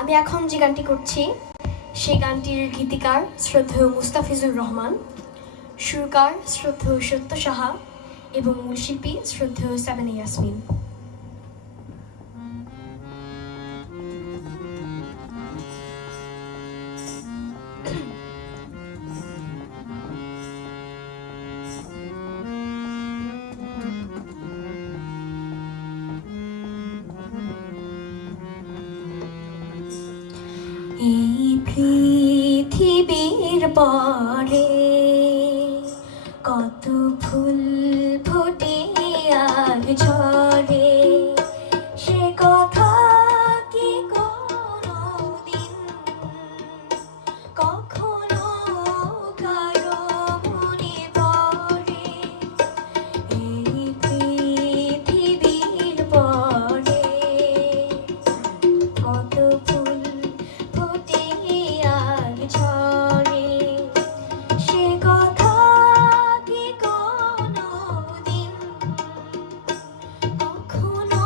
আমি এখন যে গানটি করছি সেই গানটির গীতিকার শ্রদ্ধেয় মুস্তাফিজুর রহমান, সুরকার শ্রদ্ধেয় সত্য সাহা এবং মূল শিল্পী শ্রদ্ধেয় সাবিনা ইয়াসমিন। এই পৃথিবীর পরে কত ফুল ফোটে আর ঝরে, সে কথা কি কোনোদিন কখনো কারো মনে পড়ে? এই পৃথিবীর পরে কত ফুল ফোটে আর ঝরে, সে কথা কি কোনোদিন কখনো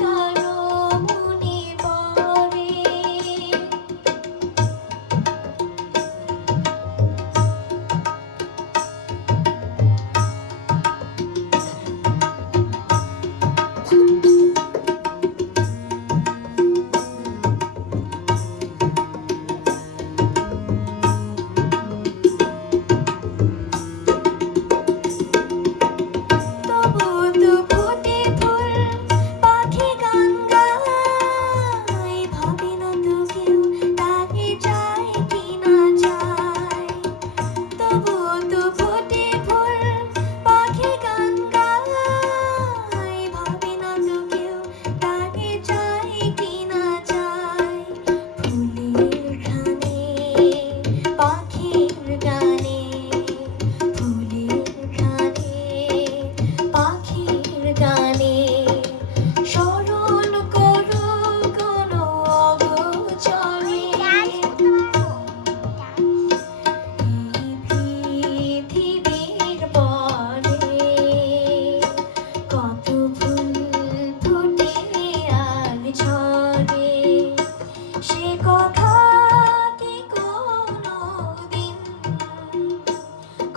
কারো মনে পড়ে?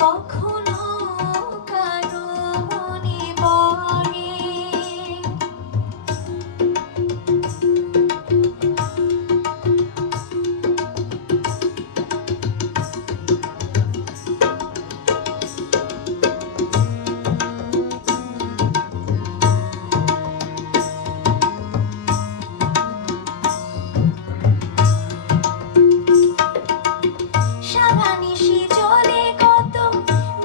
কখনো কারো মনে পড়ে? সারানিশি জলে কত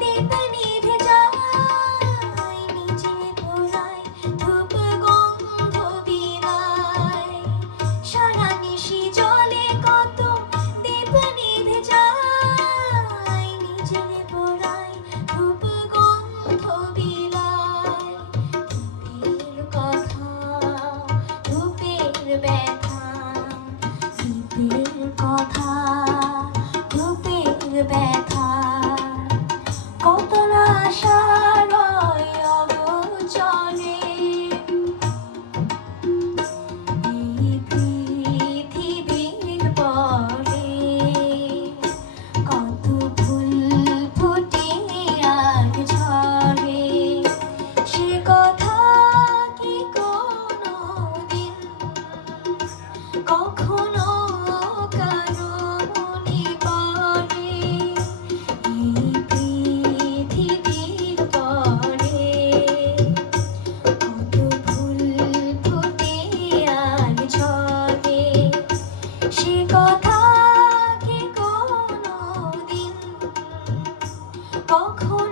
দীপ নিভে যায়, নিজে পোড়ায় ধূপ গন্ধ বিরায়। সারানিশি জলে কত দীপ নিভে যায়, নিজে পোড়ায় ধূপ গন্ধ বিরায়। ধূপের কথা, ধূপের ব্যথা, দীপের কথা, ধূপের ব্যথা, কত না আশার অগোচরে। এই পৃথিবীর পরে কত ফুল ফোটে আর ঝরে, সে কথা কি কোনোদিন কখনো কারো মনে পড়ে? এই পৃথিবীর পরে কত ফুল ফোটে আর ঝরে, সে কথা কি কোনোদিন কখনো